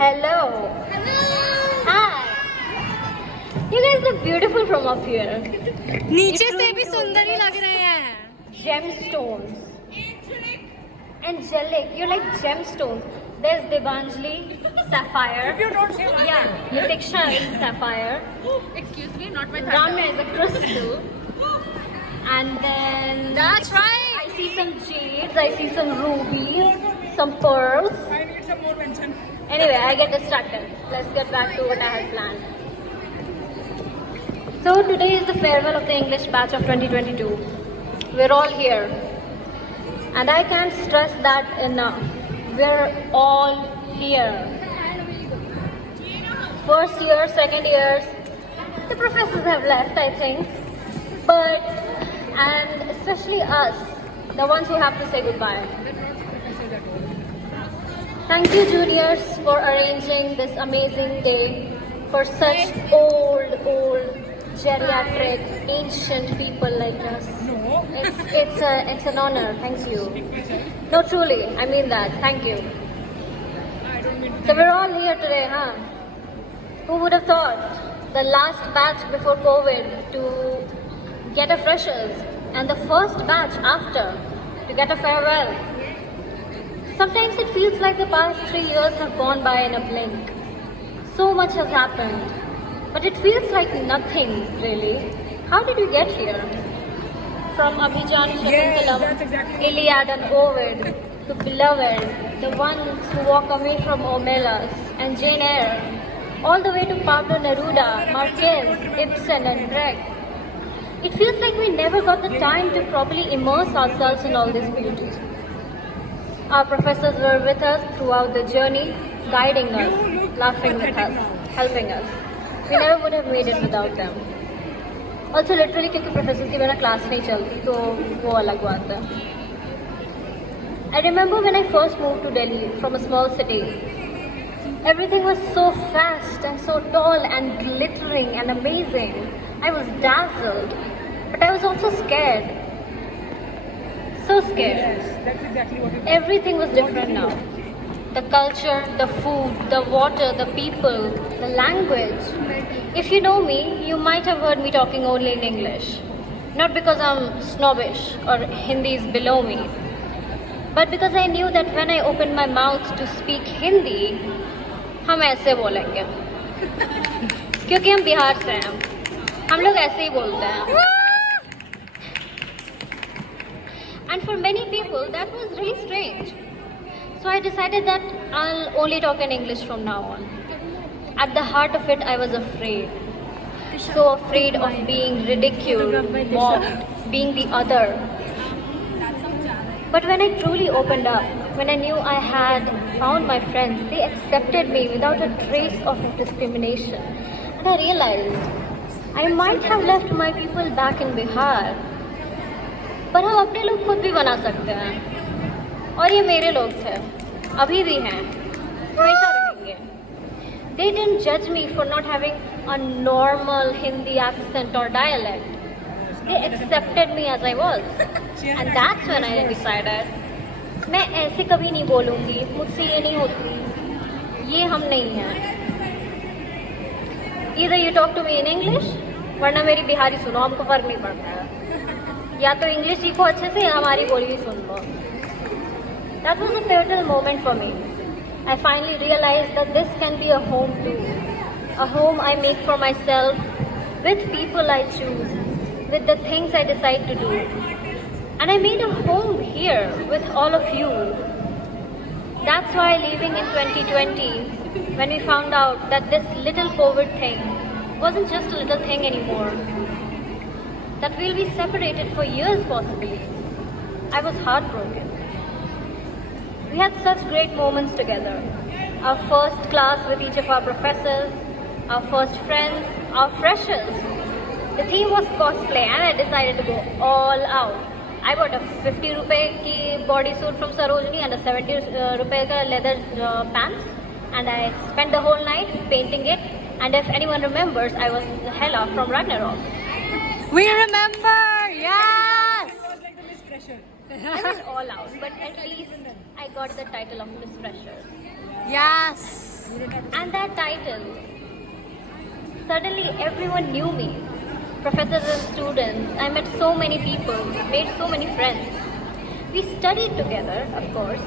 Hello. Hello. Hi. You guys look beautiful from up here. नीचे से भी सुंदर ही लग रहे हैं. Gemstones. Angelic. You're like gemstones. There's Debanjali, sapphire. You don't say that. Yeah, Litiksha is sapphire. Excuse me, not my Ramya is a crystal. And then That's right. I see some jades, I see some rubies, some pearls. I need some more mention. Anyway, I get distracted. Let's get back to what I had planned. So today is the farewell of the English batch of 2022. We're all here. And I can't stress that enough. We're all here. First year, second years, the professors have left, I think. But, and especially us, the ones who have to say goodbye. Thank you, juniors, for arranging this amazing day for such old, geriatric, ancient people like us. No. It's an honor. Thank you. No, truly, I mean that. Thank you. I don't mean to. So we're all here today, huh? Who would have thought the last batch before COVID to get a freshers and the first batch after to get a farewell? Sometimes it feels like the past 3 years have gone by in a blink. So much has happened, but it feels like nothing really. How did we get here? From Abhijan, Shakuntalam, that's exactly. Iliad and Ovid to Beloved, the ones who walk away from Omelas and Jane Eyre, all the way to Pablo Neruda, Marquez, Ibsen and Brecht. It feels like we never got the time to properly immerse ourselves in all this beauty. Our professors were with us throughout the journey, guiding us, laughing with us, helping us. We never would have made it without them. Also literally क्योंकि professors की बिना class नहीं चलती तो वो अलग बात है. I remember when I first moved to Delhi from a small city. Everything was so fast and so tall and glittering and amazing. I was dazzled, but I was also scared. So scared. Yes, that's exactly what it is. Everything was different now. The culture, the food, the water, the people, the language. If you know me, you might have heard me talking only in English. Not because I'm snobbish or Hindi is below me, but because I knew that when I opened my mouth to speak Hindi, हम ऐसे बोलेंगे. क्योंकि हम बिहार से हैं. हम लोग ऐसे ही बोलते हैं. And for many people, that was really strange. So I decided that I'll only talk in English from now on. At the heart of it, I was afraid. So afraid of being ridiculed, mocked, being the other. But when I truly opened up, when I knew I had found my friends, they accepted me without a trace of discrimination. And I realized I might have left my people back in Bihar, पर हम अपने लोग खुद भी बना सकते हैं. और ये मेरे लोग थे, अभी भी हैं, हमेशा रहेंगे. They didn't judge me for not having a normal Hindi accent or dialect. They accepted me as I was. And that's when I decided, मैं ऐसे कभी नहीं बोलूँगी, मुझसे ये नहीं होती, ये हम नहीं हैं. Either you talk to me in English, वरना मेरी बिहारी सुनो, हमको फर्क नहीं पड़ता है. या तो इंग्लिश सीखो अच्छे से या हमारी बोली ही सुन लो. That was a pivotal moment for me. I finally realized that this can be a home too. A home I make for myself, with people I choose, with the things I decide to do. And I made a home here with all of you. That's why leaving in 2020, when we found out that this little COVID thing wasn't just a little thing anymore, that we'll be separated for years possibly, I was heartbroken. We had such great moments together. Our first class with each of our professors, our first friends, our freshers. The theme was cosplay and I decided to go all out. I bought a 50 rupee ki bodysuit from Sarojini and a 70 rupee ka leather pants, and I spent the whole night painting it. And if anyone remembers, I was Hela from Ragnarok. We remember, yes! I was all out, but at least I got the title of Miss Fresher. Yes! And that title, suddenly everyone knew me. Professors and students, I met so many people, made so many friends. We studied together, of course,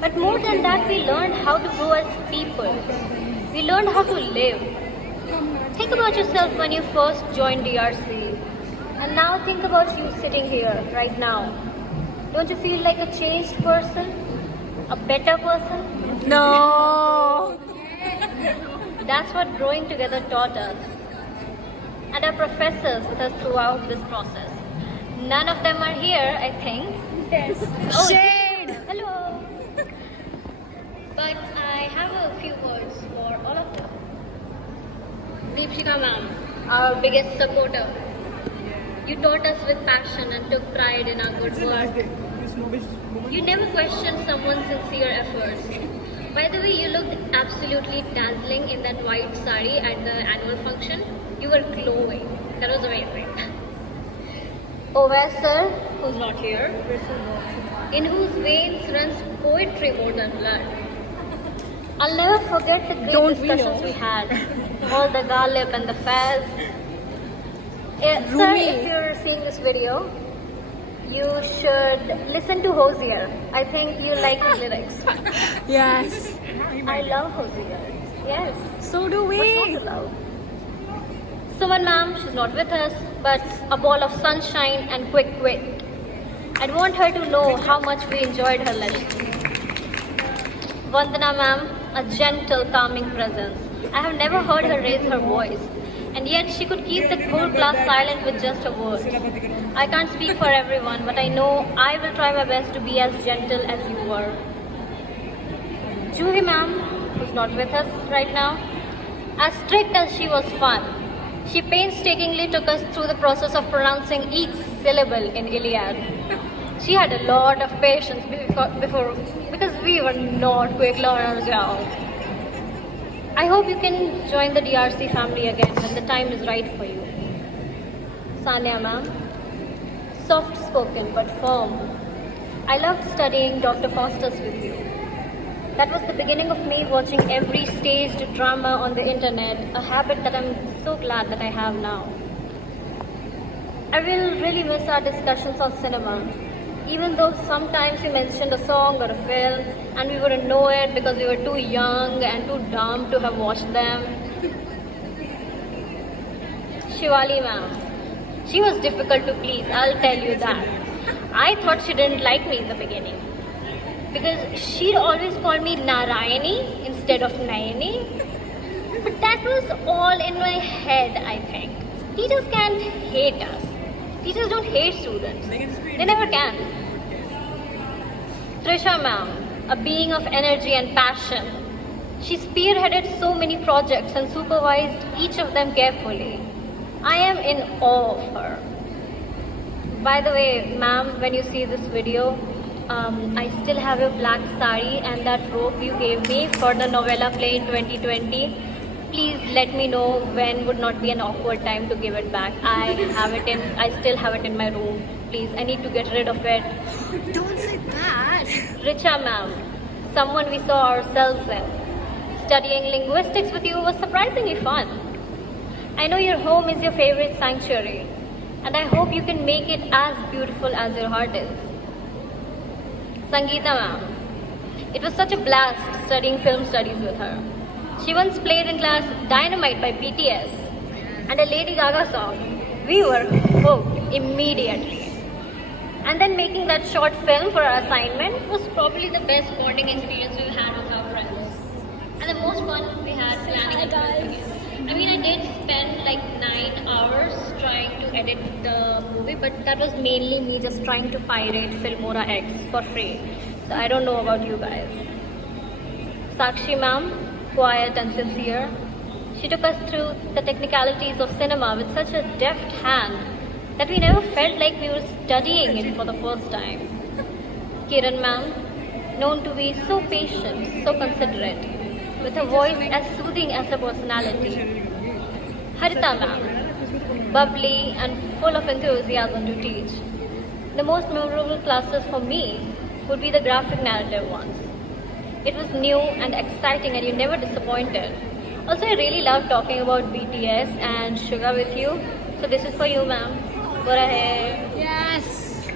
but more than that, we learned how to grow as people. We learned how to live. Think about yourself when you first joined DRC, and now think about you sitting here right now. Don't you feel like a changed person? A better person? No. That's what growing together taught us. And our professors with us throughout this process. None of them are here, I think. Yes. Oh, Shade. hello. But I have a few words for all of them. Deepshika ma'am, our biggest supporter. You taught us with passion and took pride in our good work. You never questioned someone's sincere efforts. By the way, you looked absolutely dazzling in that white sari at the annual function. You were glowing. That was amazing. Ovair sir, who's not here, in whose veins runs poetry more than blood. I'll never forget the great discussions we had. All the garlic and the faz. Sir, if you're seeing this video, you should listen to Hosier. I think you like his lyrics. Yes. I love Hosier. Yes. So do we. What's not to love? Suman ma'am, she's not with us, but a ball of sunshine and quick wit. I'd want her to know how much we enjoyed her lessons. Vandana ma'am, a gentle, calming presence. I have never heard her raise her voice, and yet she could keep the whole class silent with just a word. I can't speak for everyone, but I know I will try my best to be as gentle as you were. Juhi ma'am, who's not with us right now, as strict as she was fun. She painstakingly took us through the process of pronouncing each syllable in Iliad. She had a lot of patience before because we were not quick learners, y'all. I hope you can join the DRC family again when the time is right for you. Sanya ma'am, soft spoken but firm. I loved studying Dr. Foster's with you. That was the beginning of me watching every staged drama on the internet, a habit that I'm so glad that I have now. I will really miss our discussions on cinema, even though sometimes we mentioned a song or a film and we wouldn't know it because we were too young and too dumb to have watched them. Shivali ma'am, she was difficult to please, I'll tell you that. I thought she didn't like me in the beginning, because she'd always call me Narayani instead of Nayani. But that was all in my head, I think. Teachers can't hate us. Teachers don't hate students. They never can. Trisha ma'am, a being of energy and passion. She spearheaded so many projects and supervised each of them carefully. I am in awe of her. By the way, ma'am, when you see this video, I still have your black sari and that robe you gave me for the novella play in 2020. Please let me know when would not be an awkward time to give it back. I still have it in my room. Please, I need to get rid of it. Don't say that. Richa ma'am, someone we saw ourselves in. Studying linguistics with you was surprisingly fun. I know your home is your favorite sanctuary, and I hope you can make it as beautiful as your heart is. Sangeeta ma'am, it was such a blast studying film studies with her. She once played in class Dynamite by BTS and a Lady Gaga song. We were hooked immediately. And then making that short film for our assignment was probably the best bonding experience we've had with our friends. And the most fun we had planning it together. I mean, I did spend like 9 hours trying to edit the movie, but that was mainly me just trying to pirate Filmora X for free. So I don't know about you guys. Sakshi ma'am, quiet and sincere. She took us through the technicalities of cinema with such a deft hand that we never felt like we were studying it for the first time. Kiran ma'am, known to be so patient, so considerate, with a voice as soothing as her personality. Harita ma'am, bubbly and full of enthusiasm to teach. The most memorable classes for me would be the graphic narrative ones. It was new and exciting and you never disappointed. Also, I really love talking about BTS and Sugar with you. So this is for you, ma'am. Go ahead. Yes.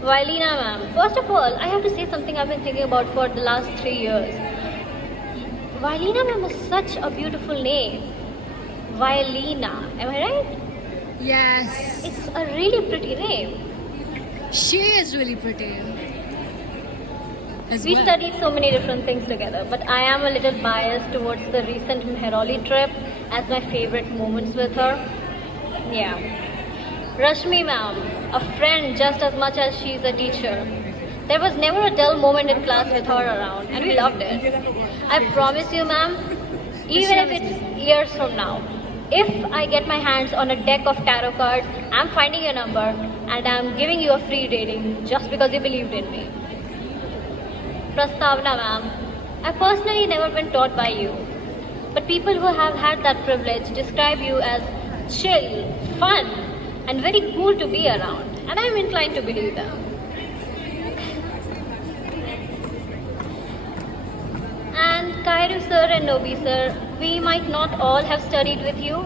Vailina, ma'am. First of all, I have to say something I've been thinking about for the last 3 years. Vailina, ma'am, is such a beautiful name. Vailina. Am I right? Yes. It's a really pretty name. She is really pretty. As We well. studied so many different things together, but I am a little biased towards the recent Mehroli trip as my favorite moments with her. Yeah. Rashmi ma'am, a friend just as much as she's a teacher. There was never a dull moment in class with her around, and we loved it. I promise you, ma'am, even if it's years from now, if I get my hands on a deck of tarot cards, I'm finding your number and I'm giving you a free rating just because you believed in me. Prastavna ma'am, I've personally never been taught by you, but people who have had that privilege describe you as chill, fun, and very cool to be around, and I'm inclined to believe them. And Kairu sir and Nobi sir, we might not all have studied with you,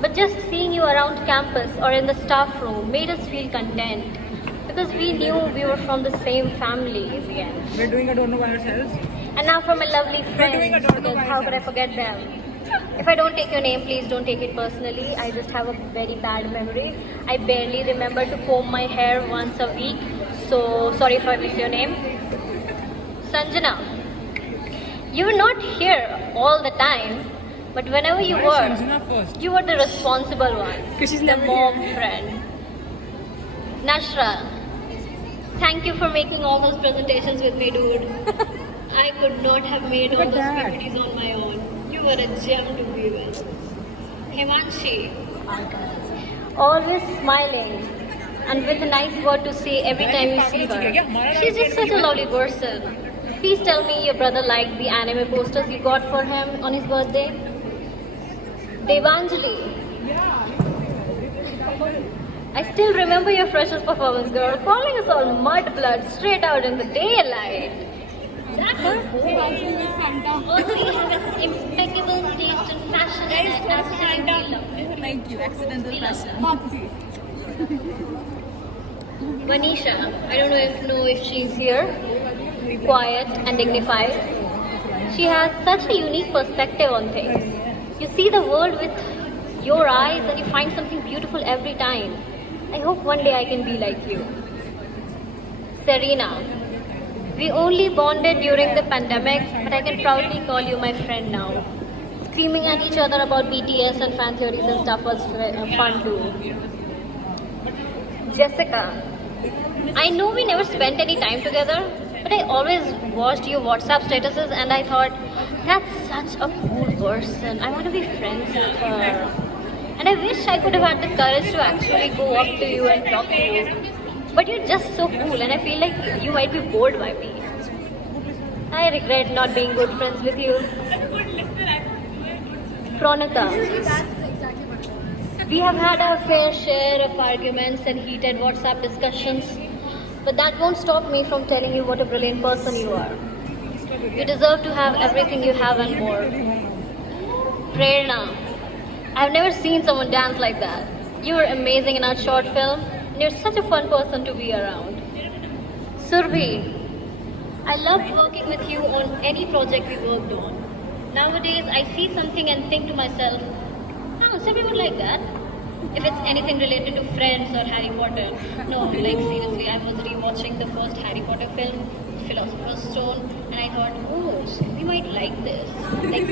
but just seeing you around campus or in the staff room made us feel content. Because we knew we were from the same families again. We're doing a don't know by ourselves. And now for my lovely doing friends, a don't know because by how could I ourselves. forget them? If I don't take your name, please don't take it personally. I just have a very bad memory. I barely remember to comb my hair once a week. So sorry if I miss your name. Sanjana, you were not here all the time, but whenever you Why were, Sanjana first? you were the responsible one. 'Cause she's the never mom here. friend. Nashra, thank you for making all those presentations with me, dude. I could not have made all Look those at that. PPTs on my own. You were a gem to be with. Himanshi, always smiling and with a nice word to say every time you see her. She's just such a lovely person. Please tell me your brother liked the anime posters you got for him on his birthday. Devanjali, I still remember your freshers performance, girl, calling us all mud blood straight out in the daylight. That was cool. Also, you have an impeccable taste in fashion and I absolutely loved it. Thank you. Accidental We love fashion. Manisha, I don't know if she's here. Quiet and dignified. She has such a unique perspective on things. You see the world with your eyes and you find something beautiful every time. I hope one day I can be like you. Serena, we only bonded during the pandemic, but I can proudly call you my friend now. Screaming at each other about BTS and fan theories and stuff was fun too. Jessica, I know we never spent any time together, but I always watched your WhatsApp statuses and I thought, that's such a cool person. I want to be friends with her. And I wish I could have had the courage to actually go up to you and talk to you. But you're just so cool and I feel like you might be bored by me. I regret not being good friends with you. Pranita, we have had our fair share of arguments and heated WhatsApp discussions, but that won't stop me from telling you what a brilliant person you are. You deserve to have everything you have and more. Prerna, I've never seen someone dance like that. You were amazing in our short film, and you're such a fun person to be around. Surbhi, I loved working with you on any project we worked on. Nowadays, I see something and think to myself, oh, is everyone like that? If it's anything related to Friends or Harry Potter. No, like seriously, I was rewatching the first Harry Potter film, Philosopher's Stone, and I thought, oh, so we might like this. Like,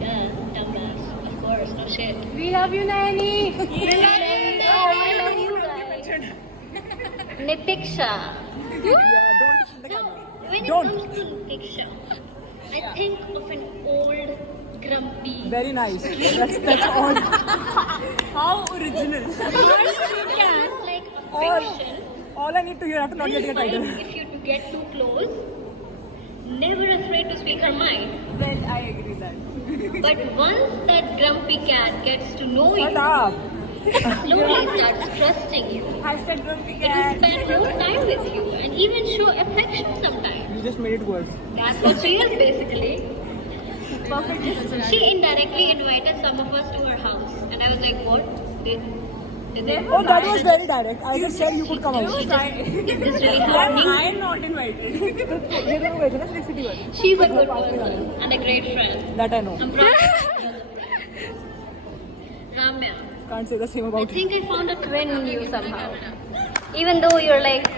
yeah, dumbass. Of course, no shit. We love you, Nanny. Oh, I love you guys. Nitiksha. Yeah, don't listen to the No, camera. when it Don't. comes to Nitiksha, I think of an old, grumpy, Very nice. That's all. How original. like affection. All I need to hear after not getting a Feels title. fine if you get too close, never afraid to speak her mind. Then I agree that. But once that grumpy cat gets to know you, Shut up. slowly starts trusting you. Hashtag grumpy It will spend more time with you and even show affection sometimes. You just made it worse. That's what she is basically. Perfect decision. She indirectly invited some of us to her house, and I was like, "What? Did they?" Oh, that was very direct. I just said you could come out. Is this really happening? I am not invited. ये दोनों गए थे ना Select City वाले. She's a good person and a great friend. That I know. I'm proud of you. Ramya, Can't say the same I about you. think I found a twin in you somehow. Even though you're like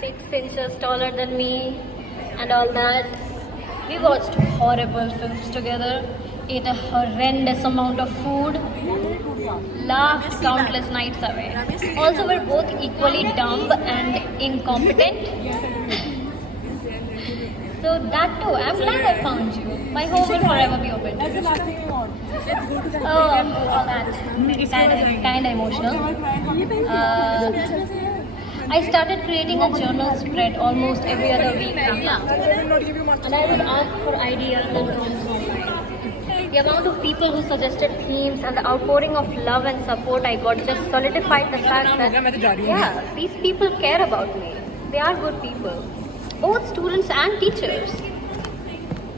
6 inches taller than me and all that, we watched horrible films together, ate a horrendous amount of food, laughed countless nights away. Also, we're both equally dumb and incompetent. So that too, I'm glad I found you. My home will forever be open to That's the you. last thing we want. Oh, that's kind of emotional. I started creating a journal spread almost every other week. I will not give you much. And I would ask for ideas and comments online. The amount of people who suggested themes and the outpouring of love and support I got just solidified the fact that, yeah, these people care about me. They are good people, both students and teachers.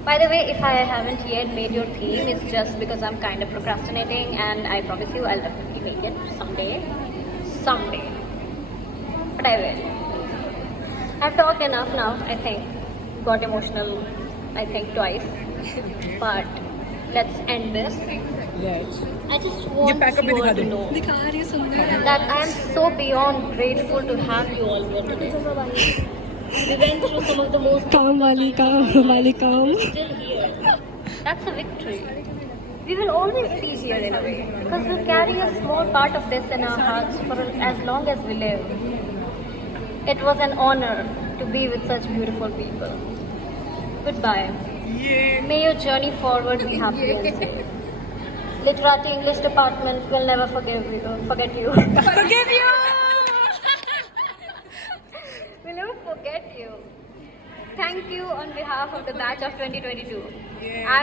By the way, if I haven't yet made your theme, it's just because I'm kind of procrastinating, and I promise you I'll definitely make it someday. Someday. But I will. I've talked enough now, I think. Got emotional, I think, twice. But let's end this. Yes. I just want pack up you all दिखा to they. know that I am so beyond grateful to have you all here today. We went through some of the most Calm, Wali, calm, Wali, calm. still here. That's a victory. We will always be here in a way because we'll carry a small part of this in our hearts for as long as we live. It was an honor to be with such beautiful people. Goodbye. May your journey forward be happy and safe. Literati English department will never forget you. Forgive you! We'll never forget you. Thank you on behalf of the batch of 2022.